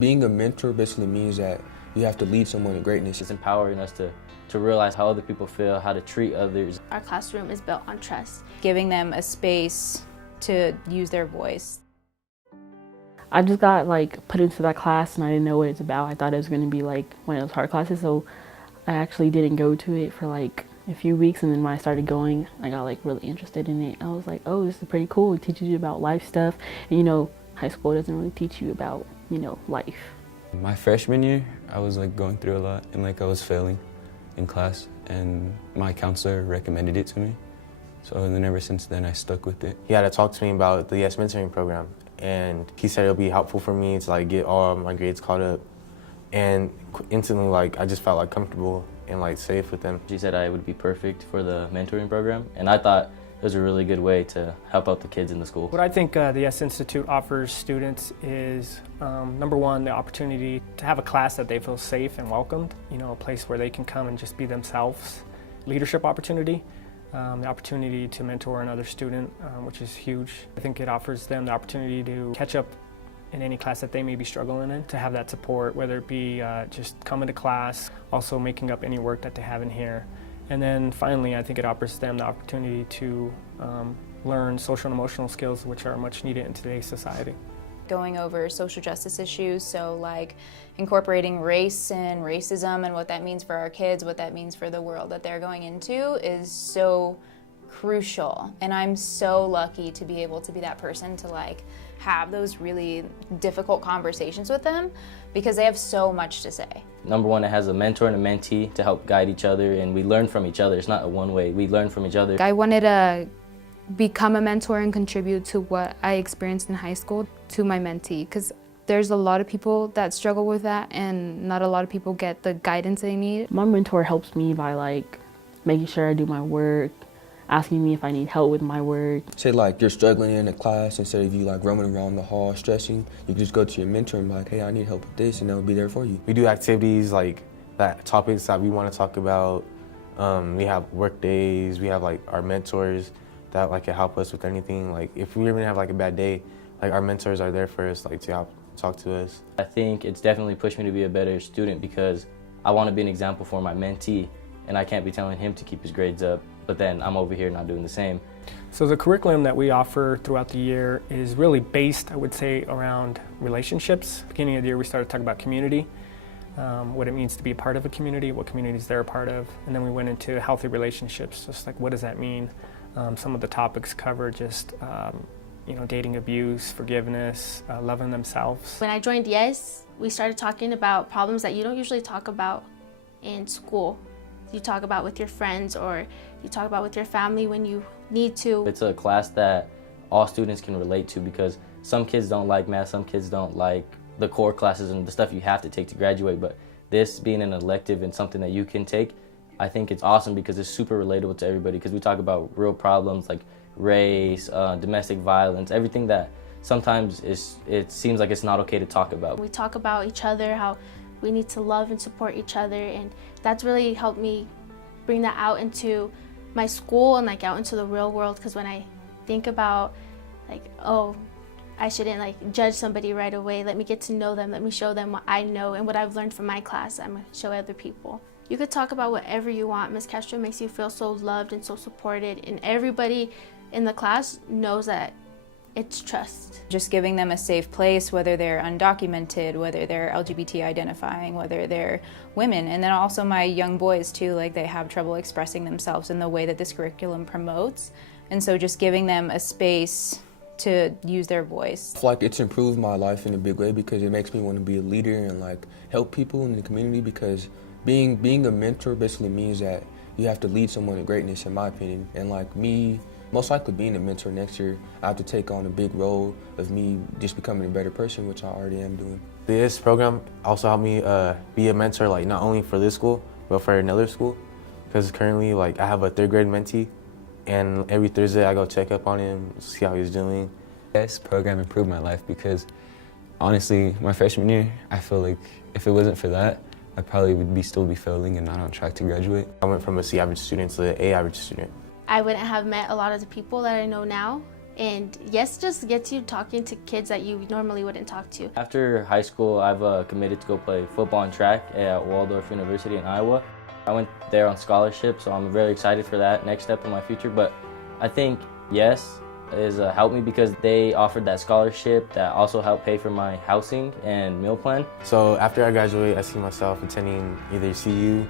Being a mentor basically means that you have to lead someone to greatness. It's empowering us to realize how other people feel, how to treat others. Our classroom is built on trust. Giving them a space to use their voice. I just got put into that class and I didn't know what it's about. I thought it was going to be one of those hard classes, so I actually didn't go to it for a few weeks, and then when I started going, I got really interested in it. I was like, oh, this is pretty cool. It teaches you about life stuff, and high school doesn't really teach you about, life. My freshman year, I was going through a lot, and I was failing in class, and my counselor recommended it to me. So then ever since then, I stuck with it. He had to talk to me about the YESS mentoring program, and he said it'll be helpful for me to get all my grades caught up. And instantly, I just felt comfortable and safe with them. She said I would be perfect for the mentoring program, and I thought it was a really good way to help out the kids in the school. What I think the YESS Institute offers students is, number one, the opportunity to have a class that they feel safe and welcomed, a place where they can come and just be themselves. Leadership opportunity, the opportunity to mentor another student, which is huge. I think it offers them the opportunity to catch up in any class that they may be struggling in, to have that support, whether it be just coming to class, also making up any work that they have in here. And then finally, I think it offers them the opportunity to learn social and emotional skills, which are much needed in today's society. Going over social justice issues, so incorporating race and racism and what that means for our kids, what that means for the world that they're going into is so crucial. And I'm so lucky to be able to be that person to have those really difficult conversations with them, because they have so much to say. Number one, it has a mentor and a mentee to help guide each other, and we learn from each other. It's not a one-way. We learn from each other. I wanted to become a mentor and contribute to what I experienced in high school to my mentee, because there's a lot of people that struggle with that, and not a lot of people get the guidance they need. My mentor helps me by making sure I do my work, asking me if I need help with my work. Say you're struggling in a class, instead of you roaming around the hall stressing, you can just go to your mentor and be like, hey, I need help with this, and they'll be there for you. We do activities that, topics that we want to talk about. We have work days, we have our mentors that can help us with anything. If we even have a bad day, our mentors are there for us to help talk to us. I think it's definitely pushed me to be a better student, because I want to be an example for my mentee, and I can't be telling him to keep his grades up, but then I'm over here not doing the same. So the curriculum that we offer throughout the year is really based, I would say, around relationships. Beginning of the year, we started talking about community, what it means to be a part of a community, what communities they're a part of, and then we went into healthy relationships, just what does that mean? Some of the topics cover just dating abuse, forgiveness, loving themselves. When I joined YESS, we started talking about problems that you don't usually talk about in school. You talk about with your friends, or you talk about with your family when you need to. It's a class that all students can relate to, because some kids don't like math, some kids don't like the core classes and the stuff you have to take to graduate, but this being an elective and something that you can take, I think it's awesome because it's super relatable to everybody, because we talk about real problems like race, domestic violence, everything that sometimes it seems like it's not okay to talk about. We talk about each other, how we need to love and support each other, and that's really helped me bring that out into my school and out into the real world, because when I think about oh, I shouldn't judge somebody right away, let me get to know them, let me show them what I know and what I've learned from my class, I'm going to show other people. You could talk about whatever you want. Ms. Castro makes you feel so loved and so supported, and everybody in the class knows that it's trust. Just giving them a safe place, whether they're undocumented, whether they're LGBT identifying, whether they're women, and then also my young boys too, they have trouble expressing themselves in the way that this curriculum promotes, and so just giving them a space to use their voice. It's improved my life in a big way, because it makes me want to be a leader and help people in the community, because being a mentor basically means that you have to lead someone to greatness, in my opinion. And me, most likely being a mentor next year, I have to take on a big role of me just becoming a better person, which I already am doing. This program also helped me be a mentor, not only for this school, but for another school. Because currently, I have a 3rd grade mentee, and every Thursday I go check up on him, see how he's doing. This program improved my life, because honestly, my freshman year, I feel like if it wasn't for that, I probably would still be failing and not on track to graduate. I went from a C average student to an A average student. I wouldn't have met a lot of the people that I know now And YESS just gets you talking to kids that you normally wouldn't talk to. After high school, I've committed to go play football and track at Waldorf University in Iowa. I went there on scholarship, so I'm very excited for that next step in my future. But I think YESS has helped me because they offered that scholarship that also helped pay for my housing and meal plan. So after I graduate, I see myself attending either CU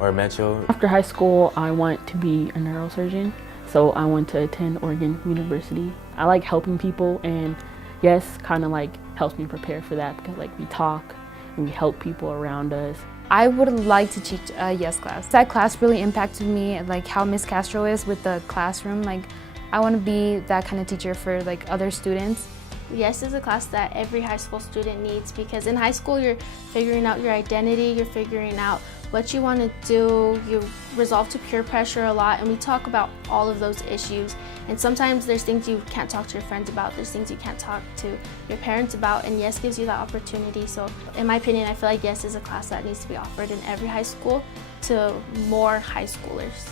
or Metro. After high school, I want to be a neurosurgeon, so I want to attend Oregon University. I like helping people, and YESS kind of like helps me prepare for that because like we talk and we help people around us. I would like to teach a YESS class. That class really impacted me, like how Miss Castro is with the classroom. Like, I want to be that kind of teacher for like other students. YESS is a class that every high school student needs because in high school you're figuring out your identity, you're figuring out what you want to do, you resolve to peer pressure a lot, and we talk about all of those issues. And sometimes there's things you can't talk to your friends about, there's things you can't talk to your parents about, and YESS gives you that opportunity. So in my opinion, I feel like YESS is a class that needs to be offered in every high school to more high schoolers.